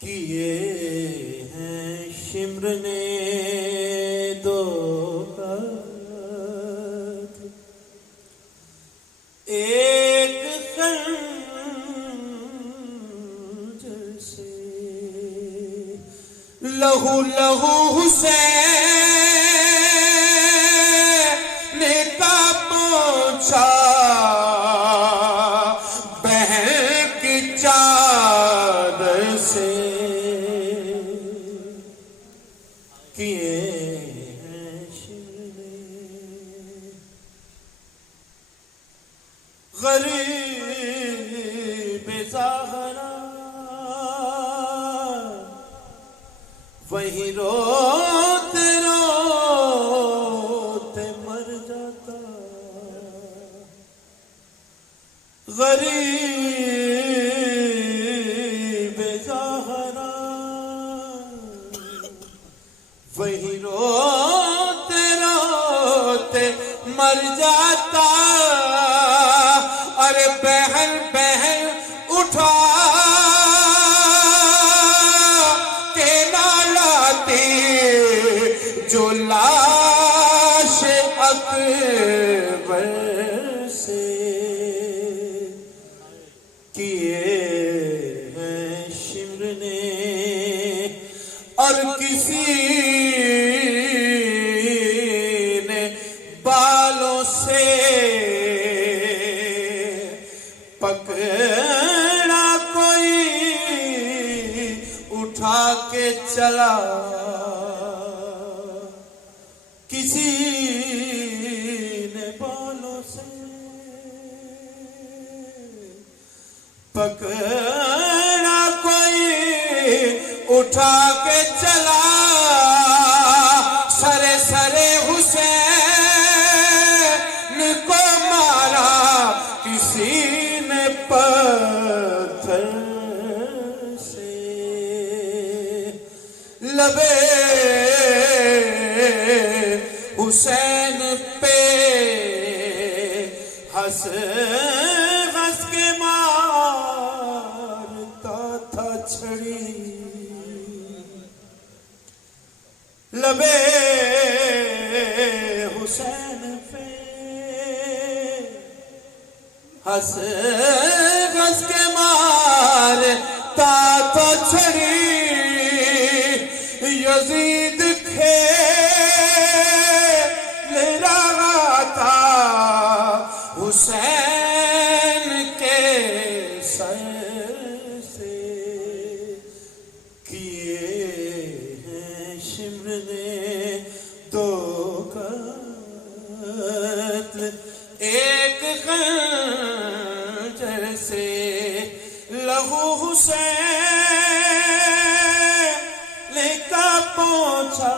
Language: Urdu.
کیے ہیں شمر نے دو قد، ایک خنجر سے لہو لہو حسین کا پوچھا بہن کی چادر سے کیے ہیں شمر نے غریب زہرا وہی روتے روتے مر جاتا، غریب زہرا وہی روتے روتے مر جاتا، ارے بہن بہن اٹھا کے نہ لاتی جو لاش اکبر سے کیے ہیں شمر نے، اور کسی نے بالوں سے پکڑا کوئی اٹھا کے چلا، کسی نے بالوں سے پکڑا کوئی اٹھا کے چلا، سرے سرے حسین کو مارا کسی نے پتھر سے، لبے حسین پہ ہنس ہنس کے مارتا تھا چھڑی، لبے حسین پہ ہنس ہنس کے مارتا تھا چھڑی، یزید کھیل رہا تھا حسین کے سر سے، کیے ہیں شمر نے دو قتل، ایک خنجر سے لہو حسین کا پوچھا